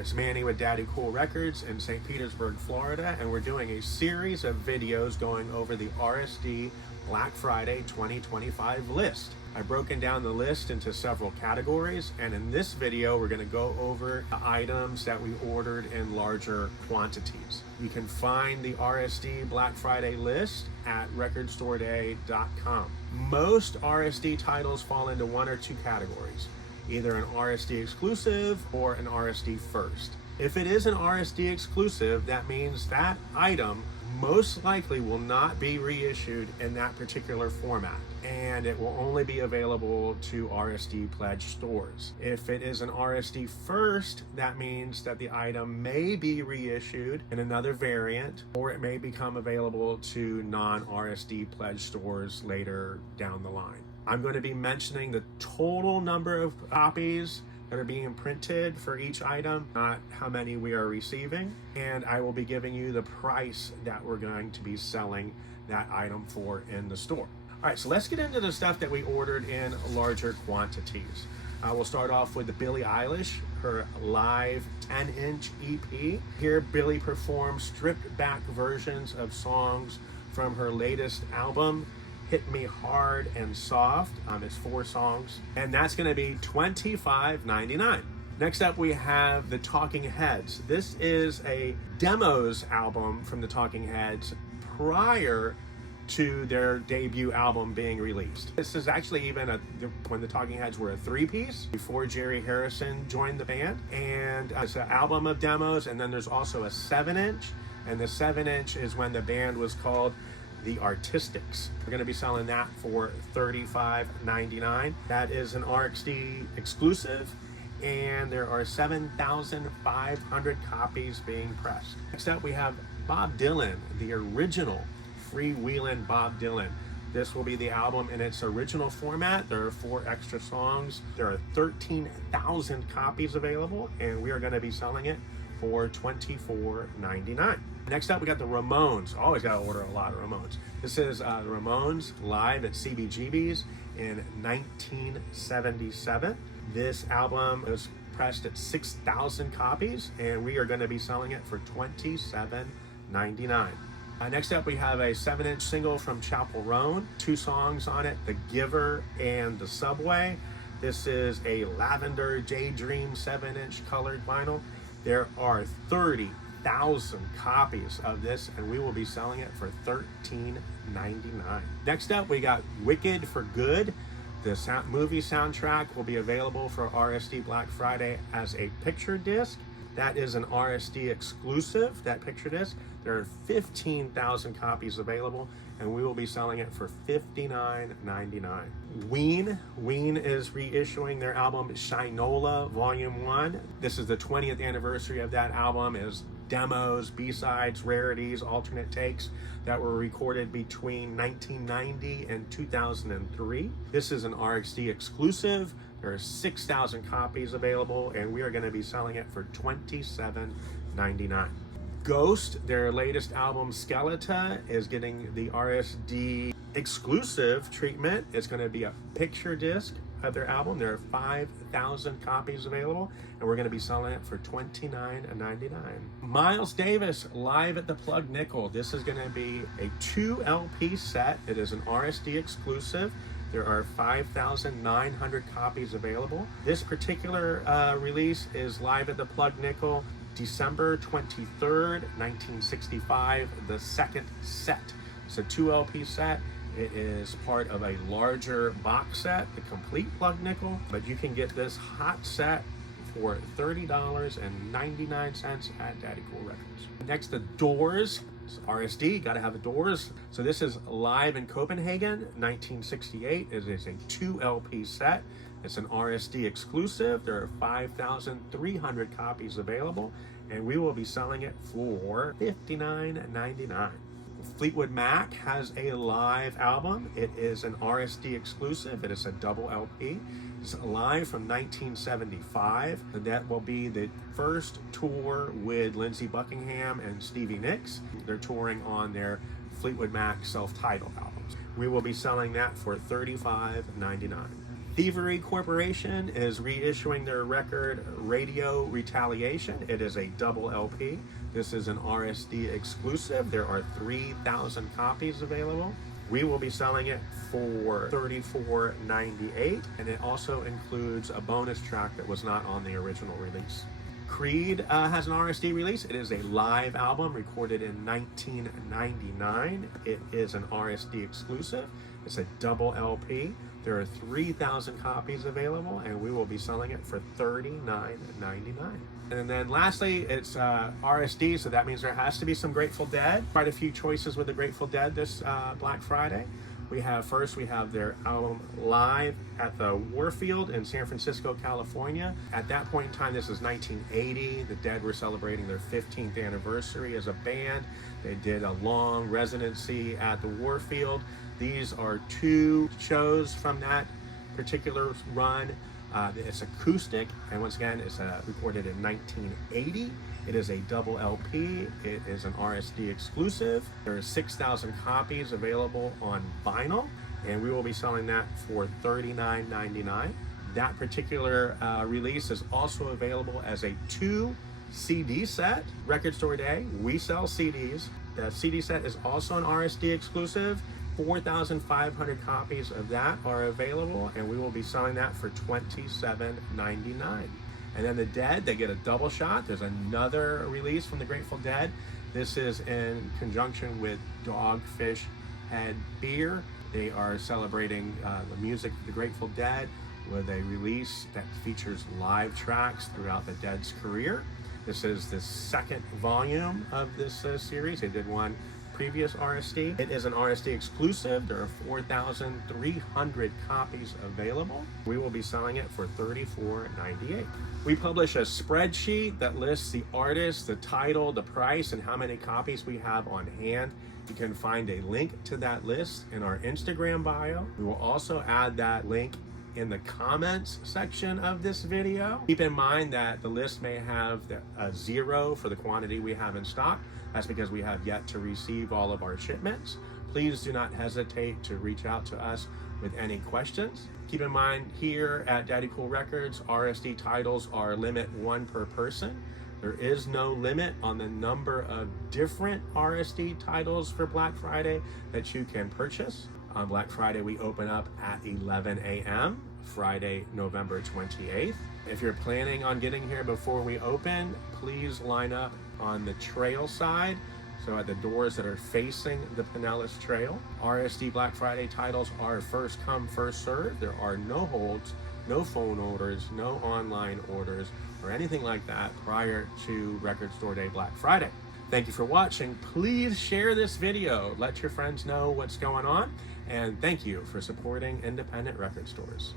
it's Manny with Daddy Kool Records in St. Petersburg, Florida, and we're doing a series of videos going over the RSD Black Friday 2025 list. I've broken down the list into several categories, and in this video we're going to go over the items that we ordered in larger quantities. You can find the RSD Black Friday list at recordstoreday.com. Most RSD titles fall into one or two categories, either an RSD exclusive or an RSD first. If it is an RSD exclusive, that means that item most likely will not be reissued in that particular format, and it will only be available to RSD pledge stores. If it is an RSD first, that means that the item may be reissued in another variant, or it may become available to non-RSD pledge stores later down the line. I'm going to be mentioning the total number of copies that are being printed for each item, not how many we are receiving, and I will be giving you the price that we're going to be selling that item for in the store. All right, so let's get into the stuff that we ordered in larger quantities. We'll start off with the Billie Eilish, her live 10-inch EP. Here, Billie performs stripped back versions of songs from her latest album, Hit Me Hard and Soft. It's 4 songs, and that's going to be $25.99. Next up, we have the Talking Heads. This is a demos album from the Talking Heads prior to their debut album being released. This is actually even when the Talking Heads were a 3-piece before Jerry Harrison joined the band, and it's an album of demos, and then there's also a 7-inch, and the 7-inch is when the band was called the Artistics. We're going to be selling that for $35.99. That is an RXD exclusive, and there are 7,500 copies being pressed. Next up, we have Bob Dylan, the original freewheelin' Bob Dylan. This will be the album in its original format. There are 4 extra songs. There are 13,000 copies available, and we are going to be selling it for $24.99. Next up, we got the Ramones. Always got to order a lot of Ramones. This is the Ramones live at CBGB's in 1977. This album was pressed at 6,000 copies, and we are going to be selling it for $27.99. Next up, we have a 7-inch single from Chapel Roan. 2 songs on it, The Giver and The Subway. This is a lavender Daydream 7-inch colored vinyl. There are 30,000 copies of this, and we will be selling it for $13.99. Next up, we got Wicked for Good. The movie soundtrack will be available for RSD Black Friday as a picture disc. That is an RSD exclusive, that picture disc. There are 15,000 copies available, and we will be selling it for $59.99. Ween is reissuing their album Shinola Volume 1. This is the 20th anniversary of that album. It is demos, B-sides, rarities, alternate takes that were recorded between 1990 and 2003. This is an RXD exclusive. There are 6,000 copies available, and we are going to be selling it for $27.99. Ghost, their latest album Skeleton, is getting the RSD exclusive treatment. It's going to be a picture disc of their album. There are 5,000 copies available, and we're going to be selling it for $29.99. Miles Davis live at the Plug Nickel. This is going to be a 2 LP set. It is an RSD exclusive. There are 5,900 copies available. This particular release is live at the Plug Nickel, December 23rd, 1965, the second set. It's a 2 LP set. It is part of a larger box set, the complete Plug Nickel, but you can get this hot set for $30.99 at Daddy Kool Records. Next, the Doors. RSD, got to have the Doors. So this is live in Copenhagen, 1968. It is a 2 LP set. It's an RSD exclusive. There are 5,300 copies available, and we will be selling it for $59.99. Fleetwood Mac has a live album. It is an RSD exclusive. It is a double LP. It's live from 1975. That will be the first tour with Lindsey Buckingham and Stevie Nicks. They're touring on their Fleetwood Mac self-titled albums. We will be selling that for $35.99. Thievery Corporation is reissuing their record Radio Retaliation. It is a double LP. This is an RSD exclusive. There are 3,000 copies available. We will be selling it for $34.98, and it also includes a bonus track that was not on the original release. Creed has an RSD release. It is a live album recorded in 1999. It is an RSD exclusive. It's a double LP. There are 3,000 copies available, and we will be selling it for $39.99. And then lastly, it's RSD, so that means there has to be some Grateful Dead. Quite a few choices with the Grateful Dead this Black Friday. We have their album Live at the Warfield in San Francisco, California. At that point in time, this is 1980. The Dead were celebrating their 15th anniversary as a band. They did a long residency at the Warfield. These are 2 shows from that particular run. It's acoustic, and once again, it's recorded in 1980. It is a double LP. It is an RSD exclusive. There are 6,000 copies available on vinyl, and we will be selling that for $39.99. That particular release is also available as a 2 CD set. Record Store Day, we sell CDs. The CD set is also an RSD exclusive. 4,500 copies of that are available, and we will be selling that for $27.99. And then the Dead, they get a double shot. There's another release from the Grateful Dead. This is in conjunction with Dogfish Head Beer. They are celebrating the music of the Grateful Dead with a release that features live tracks throughout the Dead's career. This is the 2nd volume of this series. They did one previous RSD. It is an RSD exclusive. There are 4,300 copies available. We will be selling it for $34.98. We publish a spreadsheet that lists the artist, the title, the price, and how many copies we have on hand. You can find a link to that list in our Instagram bio. We will also add that link in the comments section of this video. Keep in mind that the list may have a 0 for the quantity we have in stock. That's because we have yet to receive all of our shipments. Please do not hesitate to reach out to us with any questions. Keep in mind, here at Daddy Kool Records, RSD titles are limit 1 per person. There is no limit on the number of different RSD titles for Black Friday that you can purchase. On Black Friday, we open up at 11 a.m., Friday, November 28th. If you're planning on getting here before we open, please line up on the trail side, so at the doors that are facing the Pinellas Trail. RSD Black Friday titles are first come, first served. There are no holds, no phone orders, no online orders, or anything like that prior to Record Store Day Black Friday. Thank you for watching. Please share this video. Let your friends know what's going on. And thank you for supporting independent record stores.